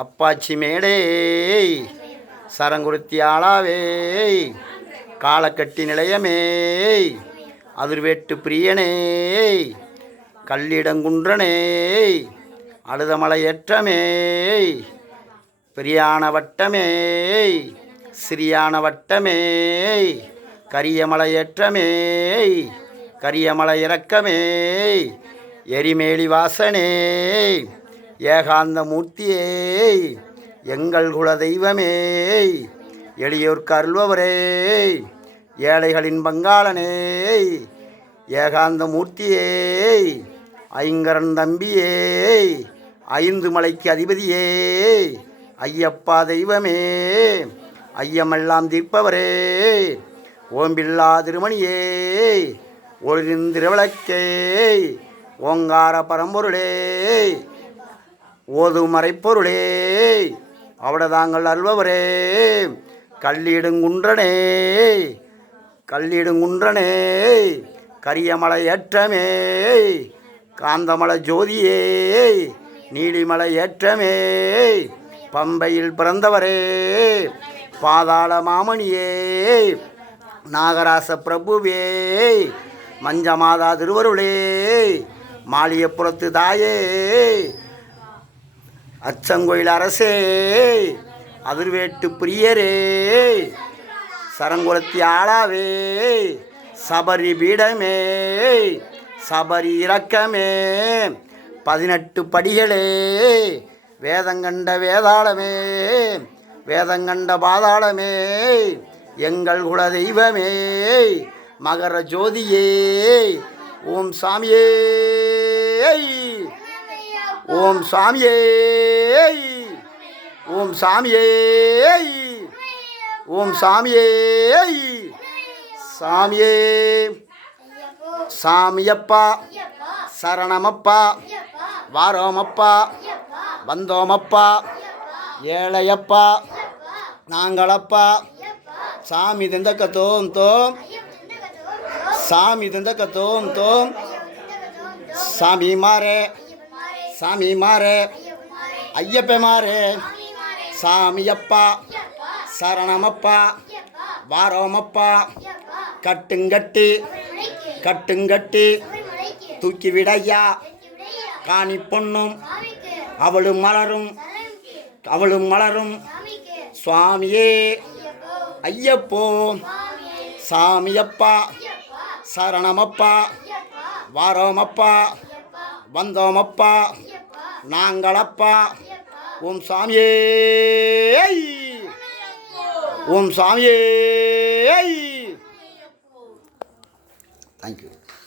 Apache மேடே சரங்குருத்தி ஆளாவே காலக்கட்டி நிலையமே அதிர்வேட்டு பிரியனே கல்லிடங்குன்றனே அழுதமலை ஏற்றமே பெரியான வட்டமே சிறியான வட்டமே கரியமலை ஏற்றமே கரியமலை இறக்கமே எரிமேலி வாசனே ஏகாந்த மூர்த்தியே எங்கள் குல தெய்வமே எளியோர்க்கு அருள்பவரே ஏழைகளின் பங்காளனே ஏகாந்த மூர்த்தியே ஐங்கரன் தம்பியே ஐந்து மலைக்கு அதிபதியே ஐயப்பா தெய்வமே ஐயமெல்லாம் தீர்ப்பவரே ஓம்பில்லா திருமணியே ஒளிர்ந்திருவிளக்கே ஓங்கார பரம்பொருளே ஓது மறைப்பொருளே அவடதாங்கள் அல்பவரே கல்லிடுங்குன்றனே கல்லிடுங்குன்றனே கரியமலை ஏற்றமே காந்தமலை ஜோதியே நீலிமலை ஏற்றமே பம்பையில் பிறந்தவரே பாதாள மாமணியே நாகராச பிரபுவே மஞ்சமாதா திருவருளே மாளியப்புறத்து தாயே அச்சங்கோயில் அரசே அதிர்வேட்டு பிரியரே சரங்குலத்தி ஆளாவே சபரி பீடமே சபரி இறக்கமே 18 படிகளே வேதங்கண்ட வேதாளமே வேதங்கண்ட பாதாளமே எங்கள் குல தெய்வமே மகர ஜோதியே ஓம் சாமியே ஓம் சாமியே ஓம் சாமியே ஓம் சாமியே சாமியே சாமியப்பா சரணமப்பா வாரோமப்பா வந்தோமப்பா ஏழையப்பா நாங்களப்பா சாமி தந்தக்க தோம் தோம் சாமி தந்தக்க தோம் தோம் சாமி மாறே சாமி மாறே ஐயப்ப மாறே சாமியப்பா சரணமப்பா வாரோமப்பா கட்டுங்கட்டி கட்டுங்கட்டி தூக்கி விடையா காணி பொண்ணும் அவளும் மலரும் சுவாமியே ஐயப்போ சாமியப்பா சரணமப்பா வாரோமப்பா வந்தோமப்பா நாங்களப்பா ஓம் சாமியே ஓம் சாமியே தேங்க்யூ.